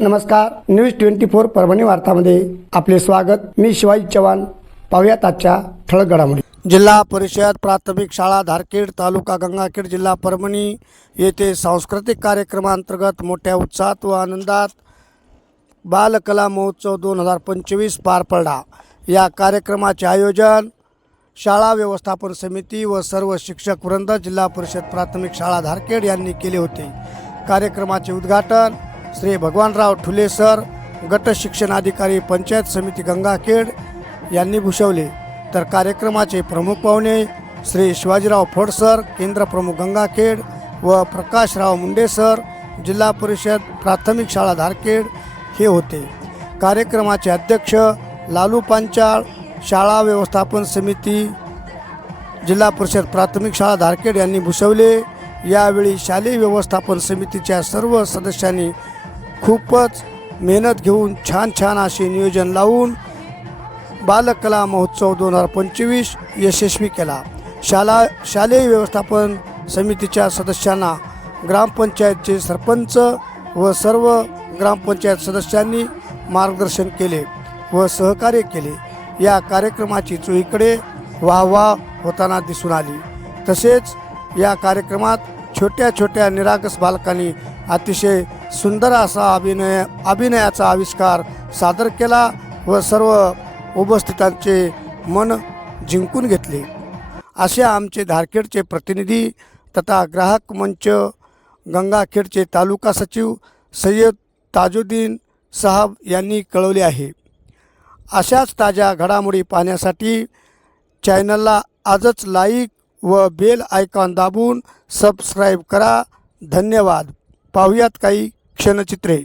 नमस्कार news twenty four Parbhani वार्तामध्ये आपले स्वागत. मी शिवाजी चव्हाण. पाहुयात आजच्या ठळक घडामोडी जिल्हा परिषद प्राथमिक शाळा धारखेड तालुका गंगाखेड जिल्हा परभणी येथे सांस्कृतिक कार्यक्रमांतर्गत मोठ्या उत्साहात व आनंदात बालकला महोत्सव दोन हजार पंचवीस पार पडला. या कार्यक्रमाचे आयोजन शाळा व्यवस्थापन समिती व सर्व शिक्षक वृंद जिल्हा परिषद प्राथमिक शाळा धारखेड यांनी केले होते. कार्यक्रमाचे उद्घाटन श्री भगवानराव ठुले सर गट शिक्षणाधिकारी पंचायत समिती गंगाखेड यांनी भूषवले. तर कार्यक्रमाचे प्रमुख पाहुणे श्री शिवाजीराव फोडसर केंद्र प्रमुख गंगाखेड व प्रकाशराव मुंडे सर जिल्हा परिषद प्राथमिक शाळा धारखेड हे होते. कार्यक्रमाचे अध्यक्ष लालू पांचाळ शाळा व्यवस्थापन समिती जिल्हा परिषद प्राथमिक शाळा धारखेड यांनी भूषवले. यावेळी शालेय व्यवस्थापन समितीच्या सर्व सदस्यांनी खूपच मेहनत घेऊन छान छान असे नियोजन लावून बालकला महोत्सव दोन हजार पंचवीस यशस्वी केला. शाला शालेय व्यवस्थापन समितीच्या सदस्यांना ग्रामपंचायतचे सरपंच व सर्व ग्रामपंचायत सदस्यांनी मार्गदर्शन केले व सहकार्य केले. या कार्यक्रमाची चोहीकडे वाहवा होताना दिसून आली. तसेच या कार्यक्रमात छोट्या छोट्या निरागस बालकांनी अतिशय सुंदर असा अभिनय अभिनयाचा आविष्कार सादर केला व सर्व उपस्थितांचे मन जिंकून घेतले. असे आमचे धारखेडचे प्रतिनिधी तथा ग्राहक मंच गंगाखेडचे तालुका सचिव सय्यद ताजुद्दीन साहब यांनी कळवले आहे. अशाच ताज्या घडामोडी पाहण्यासाठी चॅनलला आजच लाईक व बेल आयकॉन दाबून सबस्क्राईब करा. धन्यवाद. पाहुयात काही क्षणचित्रे.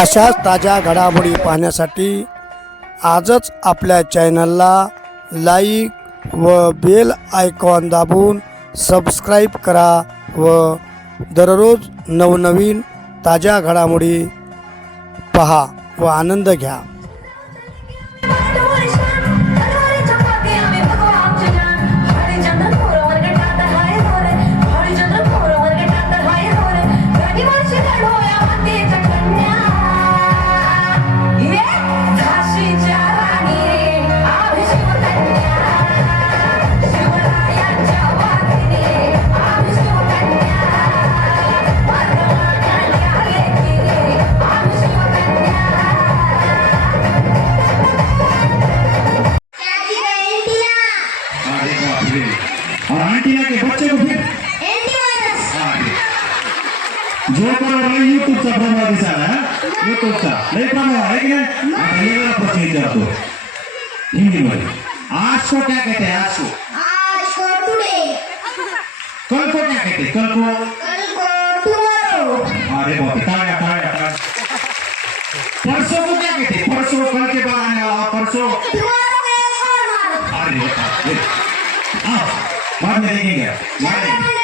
अशाच ताज्या घडामोडी पाहण्यासाठी आजच आपल्या चॅनलला लाईक व बेल आयकॉन दाबून सबस्क्राईब करा व दररोज नवनवीन ताज्या घडामोडी पहा व आनंद घ्या. जो पण यूट्यूबचा प्रभाव दिसायला यूट्यूबचा लई प्रभाव आहे की नाही? आता हे वेळा प्रश्न विचारतो. हिंदीमध्ये. आज को क्या कहते हैं आज को आज को टुडे कल को क्या कहते हैं कल को कल को टुमारो अरे बाप रे टाळ्या टाळ्या टाळ्या. परसों को क्या कहते हैं परसों कल के बाद आने वाला परसों. टुमारो के अरे बाप रे आओ बाद में देखेंगे बाद में मंडळी आमच्यात ते